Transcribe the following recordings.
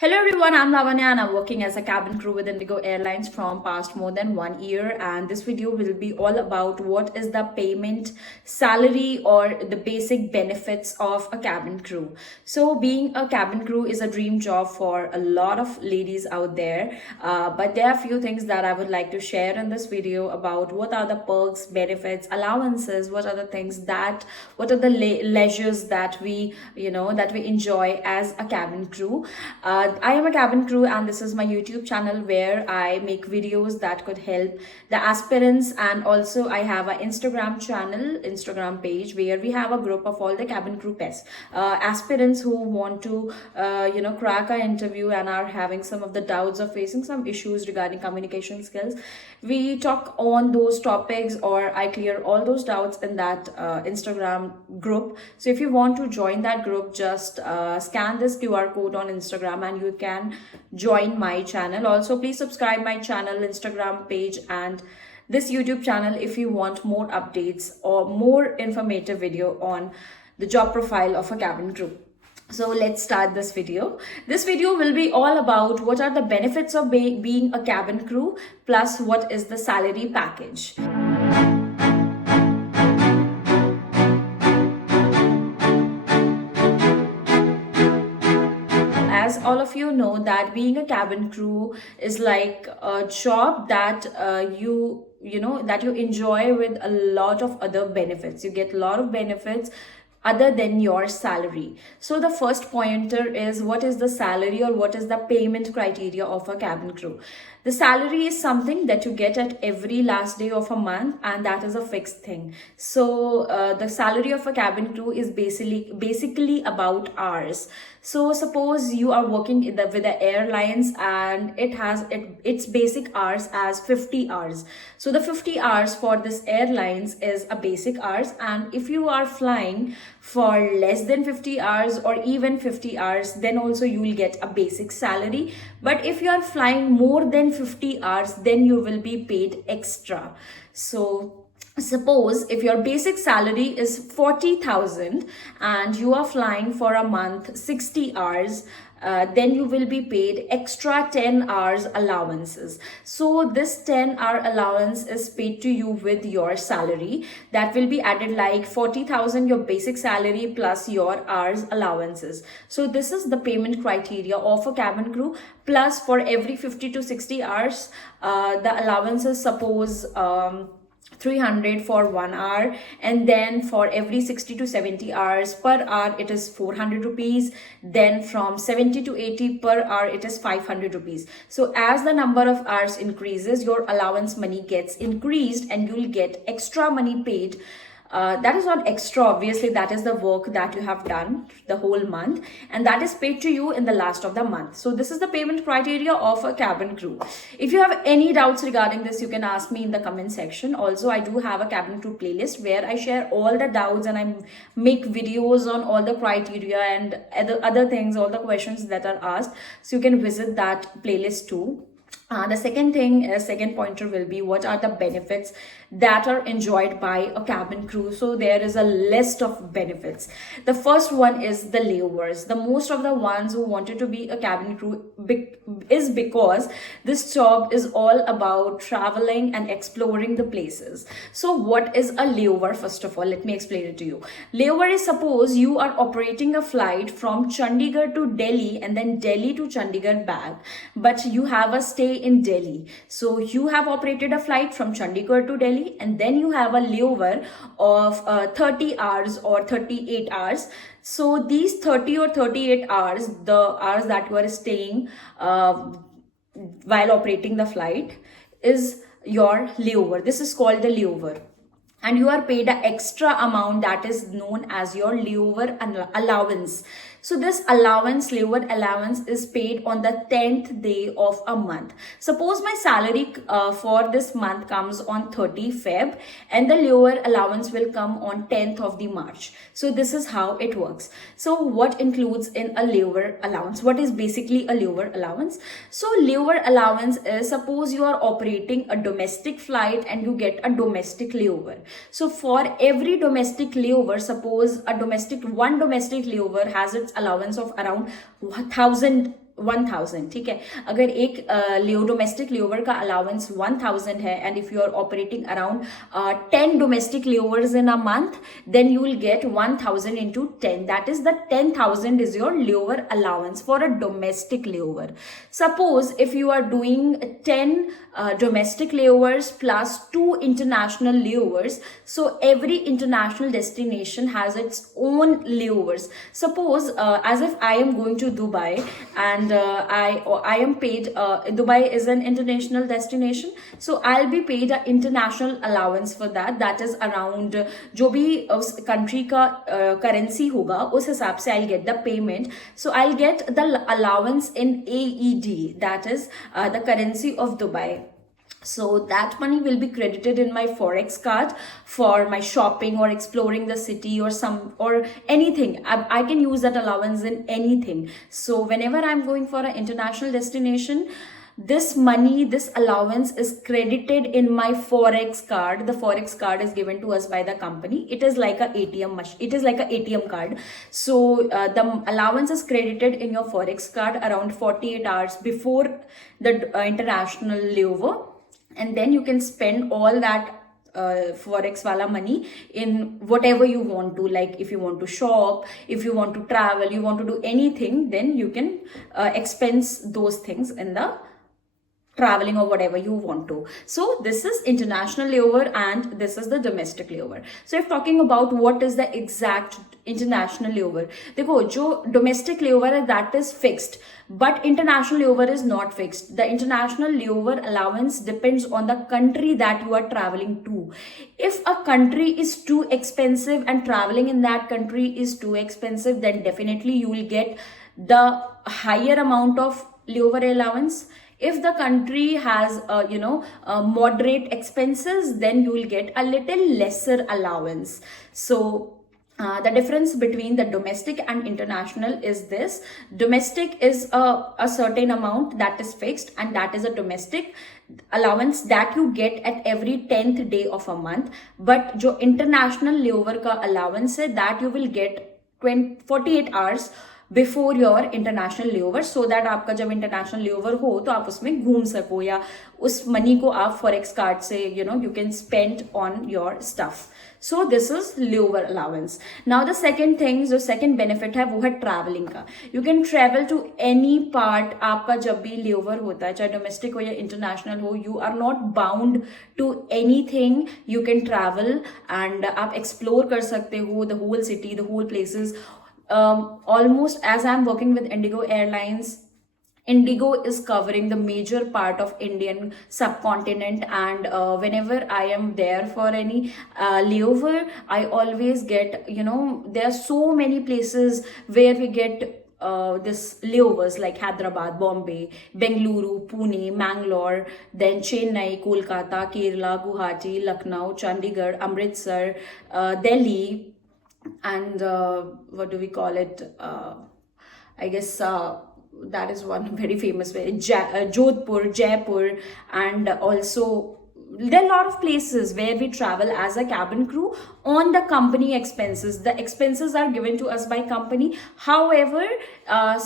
Hello everyone, I'm Lavanya and I'm working as a cabin crew with Indigo Airlines from past more than 1 year, and this video will be all about what is the payment, salary or the basic benefits of a cabin crew. So being a cabin crew is a dream job for a lot of ladies out there, but there are a few things that I would like to share in this video about what are the perks, benefits, allowances, what are the things that, what are the leisures that we enjoy as a cabin crew. I am a cabin crew, and this is my YouTube channel where I make videos that could help the aspirants. And also, I have an Instagram page where we have a group of all the cabin crew pests, aspirants who want to, crack an interview and are having some of the doubts or facing some issues regarding communication skills. We talk on those topics, or I clear all those doubts in that Instagram group. So if you want to join that group, just scan this QR code on Instagram and you can join my channel. Also, please subscribe my channel, Instagram page, and this YouTube channel if you want more updates or more informative video on the job profile of a cabin crew. So let's start this video. This video will be all about what are the benefits of being a cabin crew, plus what is the salary package. As all of you know, that being a cabin crew is like a job that that you enjoy with a lot of other benefits. You get a lot of benefits other than your salary. So the first pointer is, what is the salary or what is the payment criteria of a cabin crew? The salary is something that you get at every last day of a month, and that is a fixed thing. So the salary of a cabin crew is basically about hours. So suppose you are working with the airlines, and its basic hours as 50 hours. So the 50 hours for this airlines is a basic hours, and if you are flying for less than 50 hours or even 50 hours, then also you will get a basic salary. But if you are flying more than 50 hours, then you will be paid extra. So suppose if your basic salary is 40,000 and you are flying for a month 60 hours, then you will be paid extra 10 hours allowances. So this 10-hour allowance is paid to you with your salary. That will be added like 40,000 your basic salary plus your hours allowances. So this is the payment criteria of a cabin crew. Plus for every 50 to 60 hours, the allowances, suppose 300 for 1 hour, and then for every 60 to 70 hours per hour it is 400 rupees, then from 70 to 80 per hour it is 500 rupees. So as the number of hours increases, your allowance money gets increased and you will get extra money paid. That is not extra, obviously, that is the work that you have done the whole month, and that is paid to you in the last of the month. So this is the payment criteria of a cabin crew. If you have any doubts regarding this, you can ask me in the comment section. Also, I do have a cabin crew playlist where I share all the doubts and I make videos on all the criteria and other things, all the questions that are asked. So you can visit that playlist too. The second pointer will be, what are the benefits that are enjoyed by a cabin crew? So there is a list of benefits. The first one is the layovers. The most of the ones who wanted to be a cabin crew is because this job is all about traveling and exploring the places. So what is a layover? First of all, let me explain it to you. Layover is, suppose you are operating a flight from Chandigarh to Delhi and then Delhi to Chandigarh back, but you have a stay in Delhi. So you have operated a flight from Chandigarh to Delhi, and then you have a layover of 30 hours or 38 hours. So these 30 or 38 hours, the hours that you are staying while operating the flight, is your layover. This is called the layover. And you are paid an extra amount that is known as your layover allowance. So this layover allowance is paid on the 10th day of a month. Suppose my salary for this month comes on 30 Feb and the layover allowance will come on 10th of the March. So this is how it works. So what includes in a layover allowance? What is basically a layover allowance? So layover allowance is, suppose you are operating a domestic flight and you get a domestic layover. So for every domestic layover, suppose one domestic layover has its allowance of around 1,000 1000, ठीक है. अगर एक domestic layover का allowance 1000 है, and if you are operating around 10 domestic layovers in a month, then you will get 1000 into 10. That is the 10,000 is your layover allowance for a domestic layover. Suppose if you are doing 10 domestic layovers plus 2 international layovers, so every international destination has its own layovers. Suppose as if I am going to Dubai, and I am paid, Dubai is an international destination, so I'll be paid an international allowance for that. That is around जो भी उस country का currency होगा उस हिसाब से I'll get the payment. So I'll get the allowance in AED, that is the currency of Dubai. So that money will be credited in my forex card for my shopping or exploring the city or anything. I can use that allowance in anything. So whenever I'm going for an international destination, this money, this allowance is credited in my forex card. The forex card is given to us by the company. It is like a ATM machine. It is like a ATM card. So the allowance is credited in your forex card around 48 hours before the international layover, and then you can spend all that forex wala money in whatever you want to. Like if you want to shop, if you want to travel, you want to do anything, then you can expense those things in the traveling or whatever you want to. So this is international layover and this is the domestic layover. So if talking about what is the exact international layover, देखो जो domestic layover है that is fixed, but international layover is not fixed. The international layover allowance depends on the country that you are traveling to. If a country is too expensive and traveling in that country is too expensive, then definitely you will get the higher amount of layover allowance. If the country has moderate expenses, then you will get a little lesser allowance. So the difference between the domestic and international is this: domestic is a certain amount that is fixed, and that is a domestic allowance that you get at every 10th day of a month. But जो international layover का allowance है, that you will get 48 hours before your international layover, so that आपका जब international layover हो तो आप उसमें घूम सको, या उस मनी को आप फॉरेक्स कार्ड से you can spend on your stuff. So this is layover allowance. Now the second thing, जो सेकेंड बेनिफिट है वो है ट्रैवलिंग का. You can travel to any part. आपका जब भी लेओवर होता है, चाहे डोमेस्टिक हो या इंटरनेशनल हो, you are not bound to anything. You can travel and आप एक्सप्लोर कर सकते हो the whole city, the whole places. Almost as I'm working with Indigo Airlines, Indigo is covering the major part of Indian subcontinent, and whenever I am there for any layover, I always get, there are so many places where we get this layovers, like Hyderabad, Bombay, Bengaluru, Pune, Mangalore, then Chennai, Kolkata, Kerala, Guwahati, Lucknow, Chandigarh, Amritsar, Delhi, and what do we call it, I guess that is one very famous way, Jodhpur, Jaipur, and also there are a lot of places where we travel as a cabin crew on the company expenses. The expenses are given to us by company. However,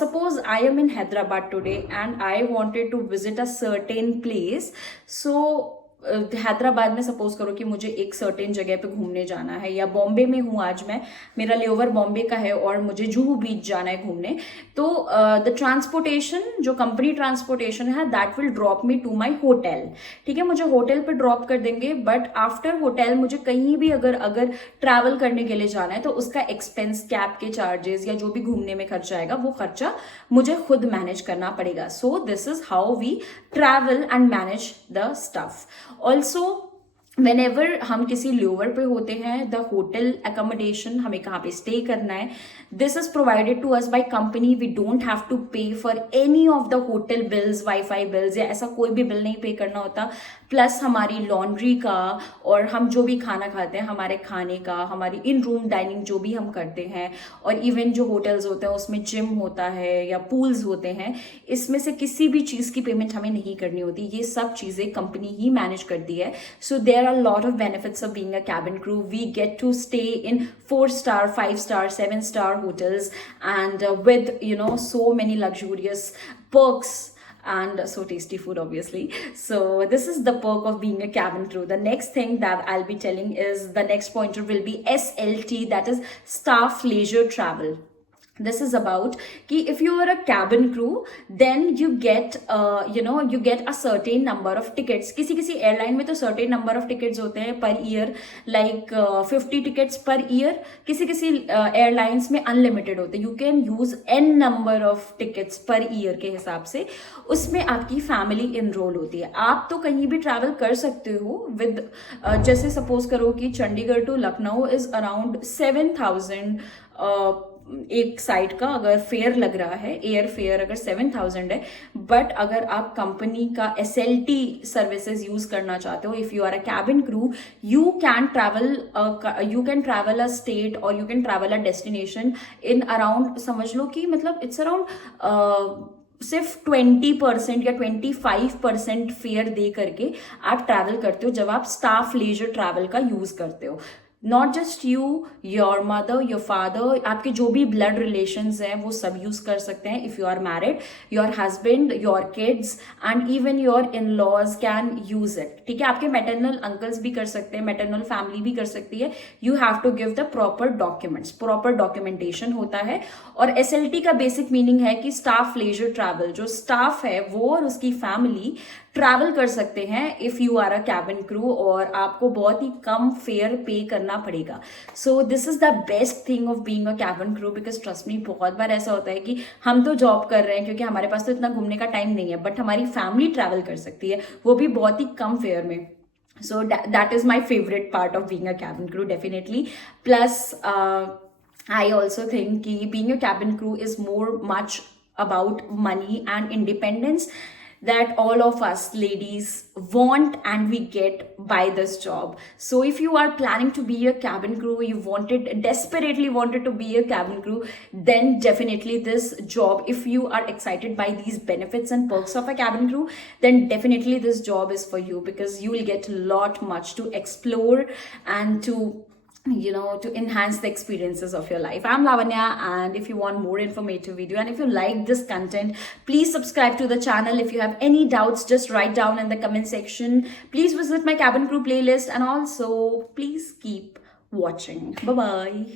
suppose I am in Hyderabad today and I wanted to visit a certain place. So Hyderabad में suppose करो कि मुझे एक certain जगह पे घूमने जाना है, या बॉम्बे में हूँ आज मैं, मेरा लेओवर बॉम्बे का है और मुझे जुहू बीच जाना है घूमने, तो द ट्रांसपोर्टेशन, जो कंपनी ट्रांसपोर्टेशन है, that will drop me to my hotel. ठीक है, मुझे होटल पे ड्रॉप कर देंगे, बट आफ्टर होटल मुझे कहीं भी अगर ट्रैवल करने के लिए जाना है तो उसका एक्सपेंस, कैब के चार्जेस या जो भी घूमने में खर्चा आएगा वो खर्चा मुझे खुद मैनेज करना पड़ेगा. So this is how we travel and manage the stuff. Also whenever हम किसी लेओवर पे होते हैं, द होटल एकोमोडेशन, हमें कहाँ पे स्टे करना है, this is provided to us by company. We don't have to pay for any of the hotel bills, wifi bills या ऐसा कोई भी बिल नहीं पे करना होता. प्लस हमारी लॉन्ड्री का, और हम जो भी खाना खाते हैं, हमारे खाने का, हमारी इन रूम डाइनिंग जो भी हम करते हैं, और इवन जो होटल्स होते हैं उसमें जिम होता है या पूल्स होते हैं, इसमें से किसी भी चीज़ की पेमेंट हमें नहीं करनी होती. ये सब चीज़ें कंपनी ही मैनेज करती है. So there there are a lot of benefits of being a cabin crew. We get to stay in 4-star, 5-star, 7-star hotels, and with so many luxurious perks and so tasty food, obviously. So this is the perk of being a cabin crew. The next thing that I'll be telling is, the next pointer will be SLT, that is staff leisure travel. This is about कि if you are a cabin crew, then you get you get a certain number of tickets. किसी किसी airline में तो certain number of tickets होते हैं per year, like 50 tickets per year. किसी किसी airlines में unlimited होते हैं. You can use n number of tickets per year के हिसाब से. उसमें आपकी family enroll होती है. आप तो कहीं भी travel कर सकते हो with जैसे suppose करो कि Chandigarh to Lucknow is around 7,000 एक साइड का अगर फेयर लग रहा है, एयर फेयर अगर 7,000 है. बट अगर आप कंपनी का SLT सर्विसेज यूज करना चाहते हो, if you are a cabin crew, you can travel a state और you can travel a destination in around, समझ लो कि मतलब इट्स अराउंड सिर्फ 20% या 25% फेयर दे करके आप ट्रैवल करते हो जब आप स्टाफ लेजर ट्रैवल का यूज करते हो. Not just you, your mother, your father, आपके जो भी ब्लड रिलेशंस हैं वो सब यूज कर सकते हैं. If you are married, your husband, your kids and even your in laws can use it. ठीक है, आपके मैटरनल अंकल्स भी कर सकते हैं, मैटरनल फैमिली भी कर सकती है. You have to give the proper documents, proper documentation होता है. और SLT का बेसिक मीनिंग है कि स्टाफ लेजर ट्रैवल. जो स्टाफ है वो और उसकी फैमिली ट्रैवल कर सकते हैं if you are a cabin crew, और आपको बहुत ही कम फेयर पे करना पड़ेगा. So this is the best thing of being a cabin crew, because trust me, बहुत बार ऐसा होता है कि हम तो जॉब कर रहे हैं क्योंकि हमारे पास तो इतना घूमने का टाइम नहीं है, बट हमारी फैमिली ट्रैवल कर सकती है, वो भी बहुत ही कम फेयर में. So that is my favorite part of being a cabin crew, definitely. Plus, I also think कि being a cabin crew is much about money and independence that all of us ladies want and we get by this job. So if you are planning to be a cabin crew, you desperately wanted to be a cabin crew, then definitely this job, if you are excited by these benefits and perks of a cabin crew, then definitely this job is for you, because you will get a lot much to explore and to enhance the experiences of your life. I'm Lavanya, and if you want more informative video and if you like this content, please subscribe to the channel. If you have any doubts, just write down in the comment section. Please visit my cabin crew playlist, and also please keep watching. Bye bye.